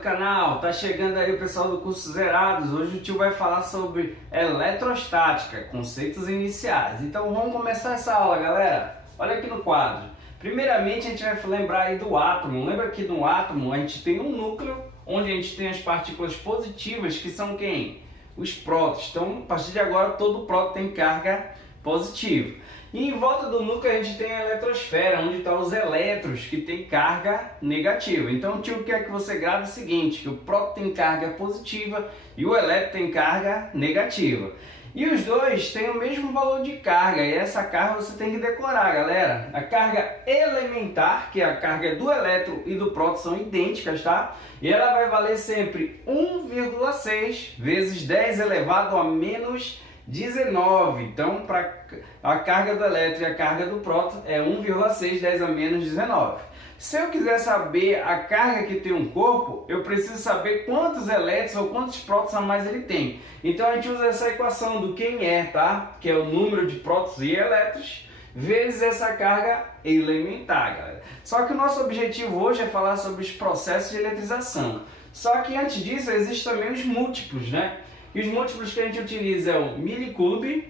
canal, tá chegando aí o pessoal do curso Zerados. Hoje o tio vai falar sobre eletrostática, conceitos iniciais. Então vamos começar essa aula, galera. Olha aqui no quadro. Primeiramente a gente vai lembrar aí do átomo. Lembra que no átomo a gente tem um núcleo onde a gente tem as partículas positivas, que são quem? Os prótons. Então a partir de agora todo próton tem carga positiva. E em volta do núcleo a gente tem a eletrosfera, onde estão os elétrons, que tem carga negativa. Então o tio quer que você grave o seguinte, que o próton tem carga positiva e o elétron tem carga negativa. E os dois têm o mesmo valor de carga, e essa carga você tem que decorar, galera. A carga elementar, que é a carga do elétron e do próton, são idênticas, tá? E ela vai valer sempre 1,6 vezes 10 elevado a menos 19. Então, para a carga do elétron e a carga do próton é 1,6 10 a menos 19. Se eu quiser saber a carga que tem um corpo, eu preciso saber quantos elétrons ou quantos prótons a mais ele tem. Então a gente usa essa equação do quem é, tá? Que é o número de prótons e elétrons vezes essa carga elementar, galera. Só que o nosso objetivo hoje é falar sobre os processos de eletrização. Só que antes disso existem também os múltiplos, né? E os múltiplos que a gente utiliza é o milicoulomb,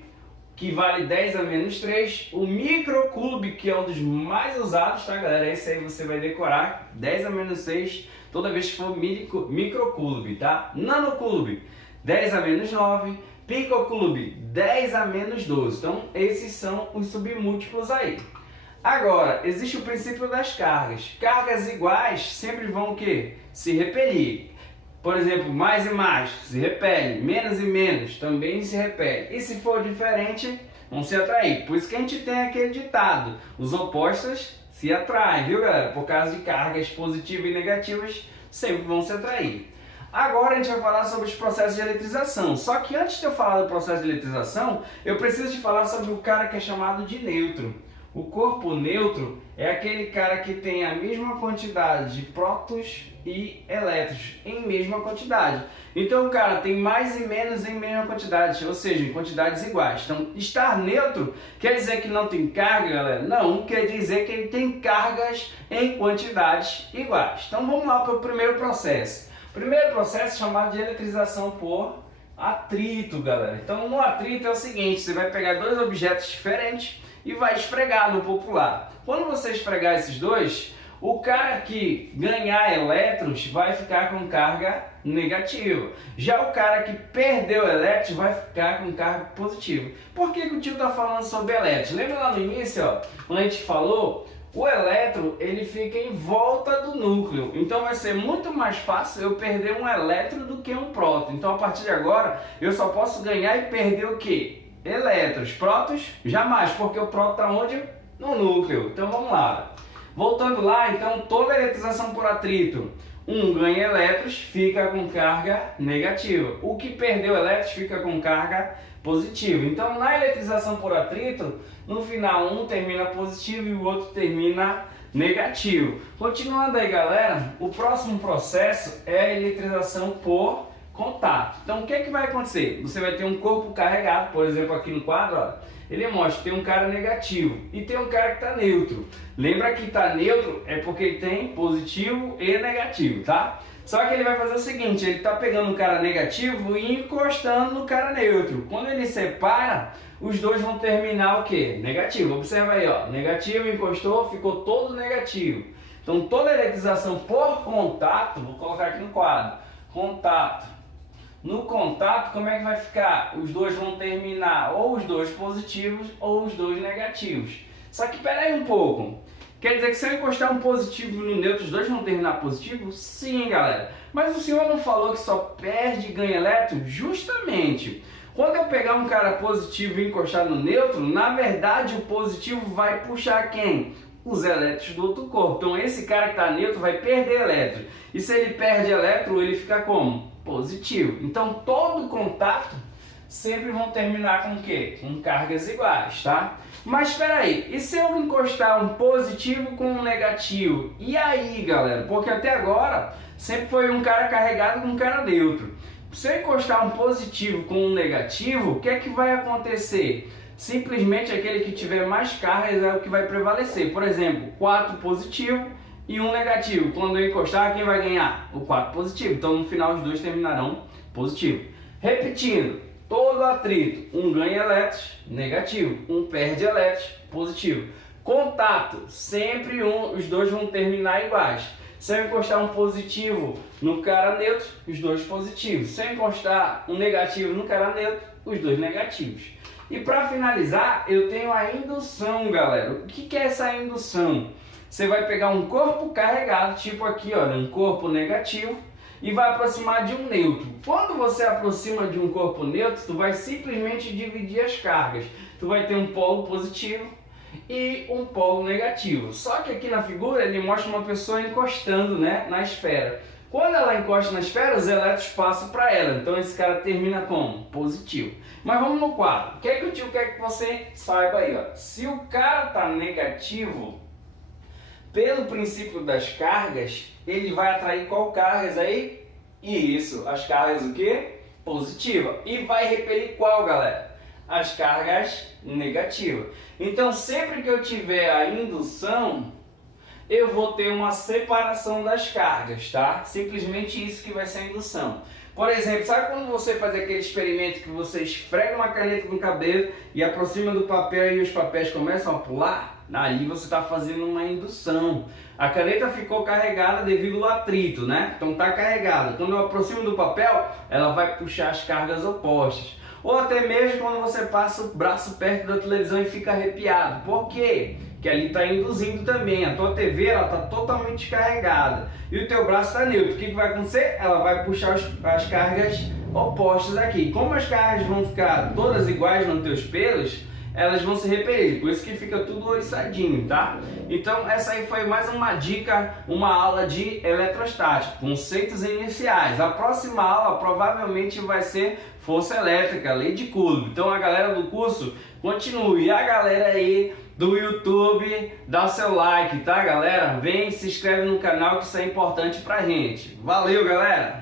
que vale 10 a menos 3, o microcoulomb, que é um dos mais usados, tá, galera? Esse aí você vai decorar, 10 a menos 6, toda vez que for microcoulomb, tá? Nanocoulomb, 10 a menos 9, picocoulomb, 10 a menos 12. Então, esses são os submúltiplos aí. Agora, existe o princípio das cargas. Cargas iguais sempre vão o quê? Se repelir. Por exemplo, mais e mais se repele, menos e menos também se repele. E se for diferente, vão se atrair. Por isso que a gente tem aquele ditado, os opostos se atraem, viu, galera? Por causa de cargas positivas e negativas, sempre vão se atrair. Agora a gente vai falar sobre os processos de eletrização. Só que antes de eu falar do processo de eletrização, eu preciso te falar sobre o cara que é chamado de nêutron. O corpo neutro é aquele cara que tem a mesma quantidade de prótons e elétrons em mesma quantidade. Então o cara tem mais e menos em mesma quantidade, ou seja, em quantidades iguais. Então estar neutro quer dizer que não tem carga, galera? Não, quer dizer que ele tem cargas em quantidades iguais. Então vamos lá para o primeiro processo. O primeiro processo é chamado de eletrização por atrito, galera. Então no atrito é o seguinte, você vai pegar dois objetos diferentes e vai esfregar no popular. Quando você esfregar esses dois, o cara que ganhar elétrons vai ficar com carga negativa. Já o cara que perdeu elétrons vai ficar com carga positiva. Por que o tio está falando sobre elétrons? Lembra lá no início, ó, quando a gente falou, o elétron ele fica em volta do núcleo. Então vai ser muito mais fácil eu perder um elétron do que um próton. Então a partir de agora eu só posso ganhar e perder o quê? Elétrons, prótons, jamais, porque o próton está onde? No núcleo. Então vamos lá. Voltando lá, então toda eletrização por atrito, um ganha elétrons, fica com carga negativa. O que perdeu elétrons fica com carga positiva. Então na eletrização por atrito, no final um termina positivo e o outro termina negativo. Continuando aí, galera, o próximo processo é a eletrização por contato. Então o que é que vai acontecer? Você vai ter um corpo carregado, por exemplo aqui no quadro, ó, ele mostra que tem um cara negativo e tem um cara que está neutro. Lembra que está neutro é porque ele tem positivo e negativo, tá? Só que ele vai fazer o seguinte, ele está pegando um cara negativo e encostando no cara neutro. Quando ele separa, os dois vão terminar o quê? Negativo. Observa aí, ó, negativo, encostou, ficou todo negativo. Então toda eletrização por contato, vou colocar aqui no quadro, contato. No contato, como é que vai ficar? Os dois vão terminar ou os dois positivos ou os dois negativos. Só que espera aí um pouco. Quer dizer que se eu encostar um positivo no neutro, os dois vão terminar positivo? Sim, galera. Mas o senhor não falou que só perde e ganha elétron? Justamente. Quando eu pegar um cara positivo e encostar no neutro, na verdade o positivo vai puxar quem? Os elétrons do outro corpo. Então esse cara que está neutro vai perder elétron. E se ele perde elétron, ele fica como? Positivo. Então todo contato sempre vão terminar com o quê? Com cargas iguais, tá? Mas espera aí, e se eu encostar um positivo com um negativo? E aí, galera? Porque até agora sempre foi um cara carregado com um cara neutro. Se eu encostar um positivo com um negativo, o que é que vai acontecer? Simplesmente aquele que tiver mais cargas é o que vai prevalecer. Por exemplo, 4 positivo e um negativo. Quando eu encostar, quem vai ganhar? O 4 positivo. Então no final os dois terminarão positivo. Repetindo, todo atrito, um ganha elétrons, negativo, um perde elétrons, positivo. Contato, sempre os dois vão terminar iguais. Se eu encostar um positivo no cara neutro, os dois positivos. Se eu encostar um negativo no cara neutro, os dois negativos. E para finalizar, eu tenho a indução, galera. O que é essa indução? Você vai pegar um corpo carregado, tipo aqui, olha, um corpo negativo, e vai aproximar de um neutro. Quando você aproxima de um corpo neutro, tu vai simplesmente dividir as cargas. Tu vai ter um polo positivo e um polo negativo. Só que aqui na figura ele mostra uma pessoa encostando, né, na esfera. Quando ela encosta na esfera, os elétrons passam para ela. Então esse cara termina como? Positivo. Mas vamos no quadro. O que é que o tio quer que você saiba aí? Ó? Se o cara está negativo, pelo princípio das cargas, ele vai atrair qual cargas aí? Isso, as cargas o quê? Positiva. E vai repelir qual, galera? As cargas negativas. Então sempre que eu tiver a indução, eu vou ter uma separação das cargas, tá? Simplesmente isso que vai ser a indução. Por exemplo, sabe quando você faz aquele experimento que você esfrega uma caneta no cabelo e aproxima do papel e os papéis começam a pular? Ali você está fazendo uma indução. A caneta ficou carregada devido ao atrito, né? Então está carregada. Quando eu aproximo do papel, ela vai puxar as cargas opostas. Ou até mesmo quando você passa o braço perto da televisão e fica arrepiado. Por quê? Que ali está induzindo também. A tua TV está totalmente carregada e o teu braço está neutro. O que vai acontecer? Ela vai puxar as cargas opostas aqui. Como as cargas vão ficar todas iguais nos teus pelos, elas vão se repelir, por isso que fica tudo oriçadinho, tá? Então essa aí foi mais uma dica, uma aula de eletrostática, conceitos iniciais. A próxima aula provavelmente vai ser força elétrica, lei de Coulomb. Então a galera do curso continue, e a galera aí do YouTube, dá o seu like, tá galera? Vem, se inscreve no canal que isso é importante pra gente. Valeu, galera!